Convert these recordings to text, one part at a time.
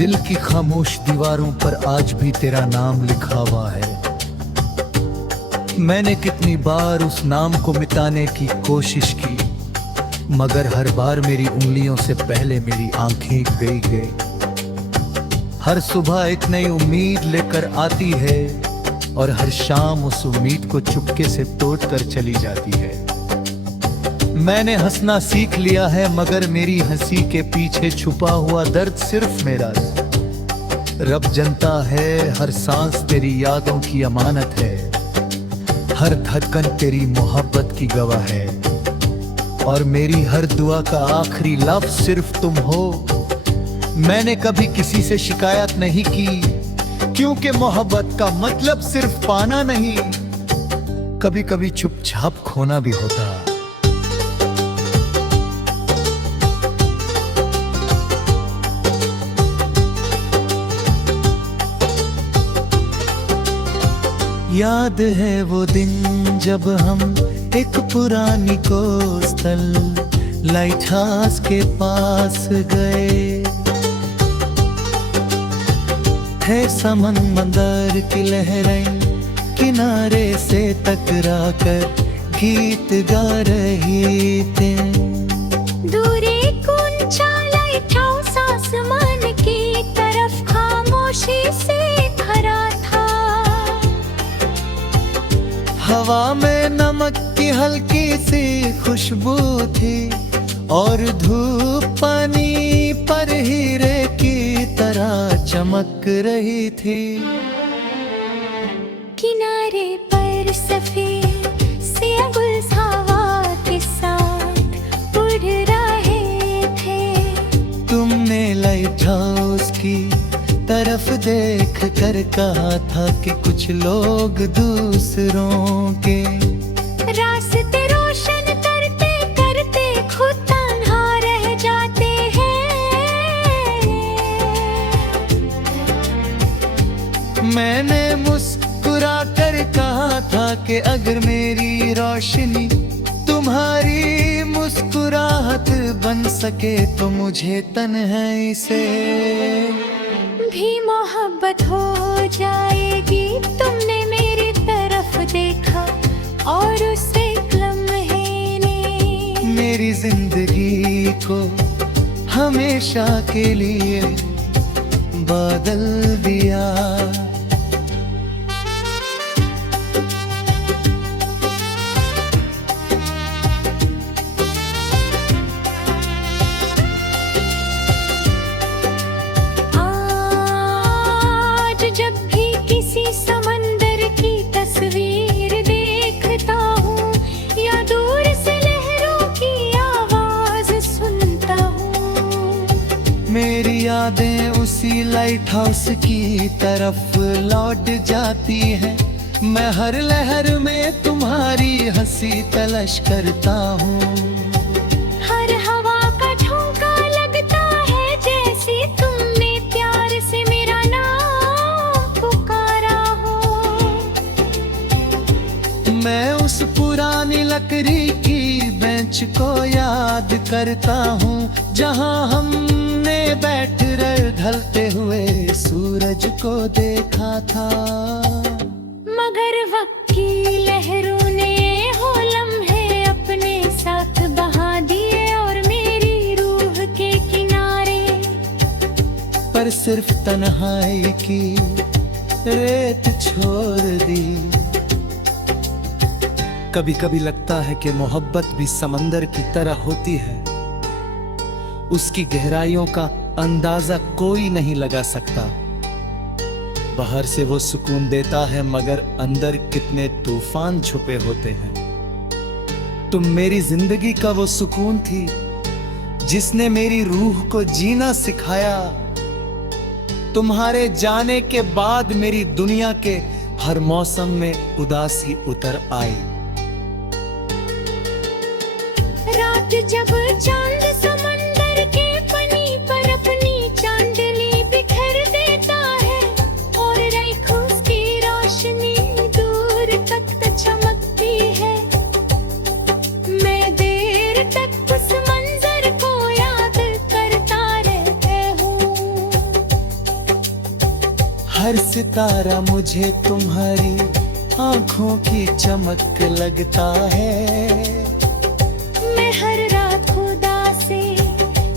दिल की खामोश दीवारों पर आज भी तेरा नाम लिखा हुआ है। मैंने कितनी बार उस नाम को मिटाने की कोशिश की, मगर हर बार मेरी उंगलियों से पहले मेरी आंखें भीग गई। हर सुबह एक नई उम्मीद लेकर आती है और हर शाम उस उम्मीद को चुपके से तोड़कर चली जाती है। मैंने हंसना सीख लिया है, मगर मेरी हंसी के पीछे छुपा हुआ दर्द सिर्फ मेरा। रब जानता है हर सांस तेरी यादों की अमानत है, हर धड़कन तेरी मोहब्बत की गवाह है, और मेरी हर दुआ का आखिरी लफ्ज सिर्फ तुम हो। मैंने कभी किसी से शिकायत नहीं की, क्योंकि मोहब्बत का मतलब सिर्फ पाना नहीं, कभी कभी चुपचाप खोना भी होता। याद है वो दिन जब हम एक पुरानी कोस्टल लाइट हाउस के पास गए थे। समंदर की लहरें किनारे से टकरा कर गीत गा रही थी। दूर एक ऊंचा लाइट हाउस आसमान की तरफ खामोशी से भरा था। हवा में नमक की हल्की सी खुशबू थी और धूप पानी पर हीरे की तरह चमक रही थी। किनारे पर सफेद से गुल हवा के साथ उड़ रहे थे। तुमने लाइट हाउस की तरफ देख कर कहा था कि कुछ लोग दूसरों के रास्ते रोशन करते करते खुद तन्हा रह जाते हैं। मैंने मुस्कुरा कर कहा था कि अगर मेरी रोशनी तुम्हारी मुस्कुराहट बन सके तो मुझे तन्हाई से भी मोहब्बत हो जाएगी। तुमने मेरी तरफ देखा और उस एक लम्हे ने मेरी जिंदगी को हमेशा के लिए बदल दिया। जब भी किसी समंदर की तस्वीर देखता हूँ या दूर से लहरों की आवाज सुनता हूँ, मेरी यादें उसी लाइट हाउस की तरफ लौट जाती हैं। मैं हर लहर में तुम्हारी हंसी तलाश करता हूँ। हर हवा का झोंका लगता है जैसे तुमने प्यार से मेरा नाम पुकारा हो। मैं उस पुरानी लकड़ी की बेंच को याद करता हूँ, जहाँ हमने बैठ कर ढलते हुए सूरज को देखा था। मगर वक्त की लहरों ने हो लम्हे अपने साथ बहा दिए और मेरी रूह के किनारे पर सिर्फ तन्हाई की रेत छोड़ दी। कभी कभी लगता है कि मोहब्बत भी समंदर की तरह होती है, उसकी गहराइयों का अंदाजा कोई नहीं लगा सकता। बाहर से वो सुकून देता है, मगर अंदर कितने तूफान छुपे होते हैं। तुम मेरी जिंदगी का वो सुकून थी जिसने मेरी रूह को जीना सिखाया। तुम्हारे जाने के बाद मेरी दुनिया के हर मौसम में उदासी उतर आई। रात जब चांद समंदर के पनी पर अपनी चांदनी बिखेर देता है और रेखों की रोशनी दूर तक चमकती है, मैं देर तक उस मंजर को याद करता रहता हूँ। सितारा मुझे तुम्हारी आंखों की चमक लगता है। मैं हर रात खुदा से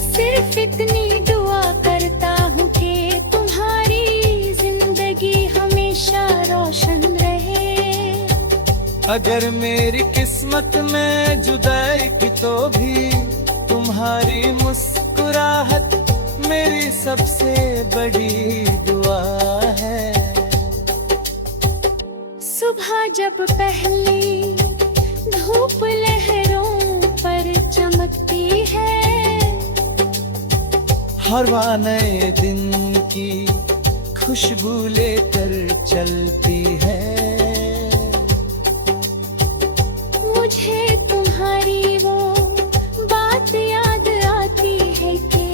सिर्फ इतनी दुआ करता हूँ कि तुम्हारी जिंदगी हमेशा रोशन रहे। अगर मेरी किस्मत में जुदाई की तो भी तुम्हारी मुस्कुराहट मेरी सबसे बड़ी दुआ है। सुबह जब पहली धूप लहरों पर चमकती है, हवा नए दिन की खुशबू लेकर चलती है। मुझे तुम्हारी वो बात याद आती है कि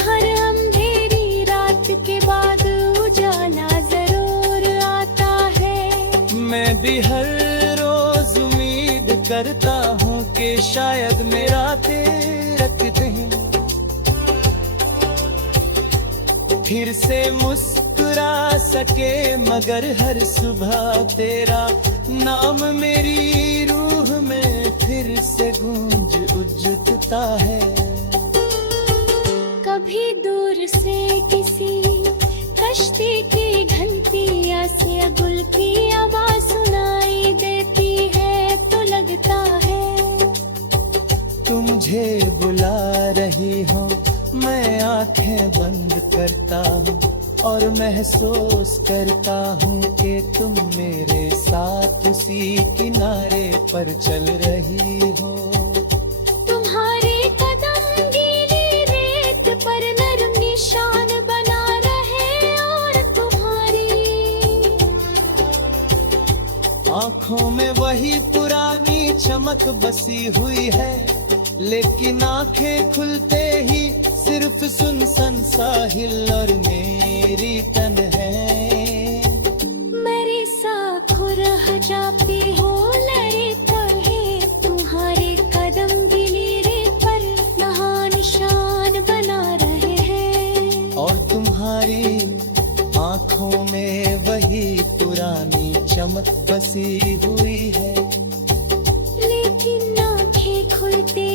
हर अंधेरी रात के बाद उजाला जरूर आता है। मैं भी हर रोज उम्मीद करता हूँ कि शायद मेरा तेरा दिन फिर से मुस्कुरा सके, मगर हर सुबह तेरा नाम मेरी रूह में फिर से गूंज उठता है। कभी दूर से किसी कश्ती की घंटी या से गुल की आवाज सुनाई देती है तो लगता है तुम मुझे बुला रही हो। मैं आंखें बंद करता हूँ और महसूस करता हूँ कि तुम मेरे साथ उसी किनारे पर चल रही हो। तुम्हारे कदम गीली रेत पर नरम निशान बना रहे और तुम्हारी आँखों में वही पुरानी चमक बसी हुई है, लेकिन आंखें खुलते ही सिर्फ सुनसान साहिल और मेरी तन है। मेरी साखों रह जाती हो लरे पड़े, तुम्हारे कदम गिली रेत पर नहा निशान बना रहे हैं। और तुम्हारी आँखों में वही पुरानी चमक बसी हुई है, लेकिन आंखें खुलते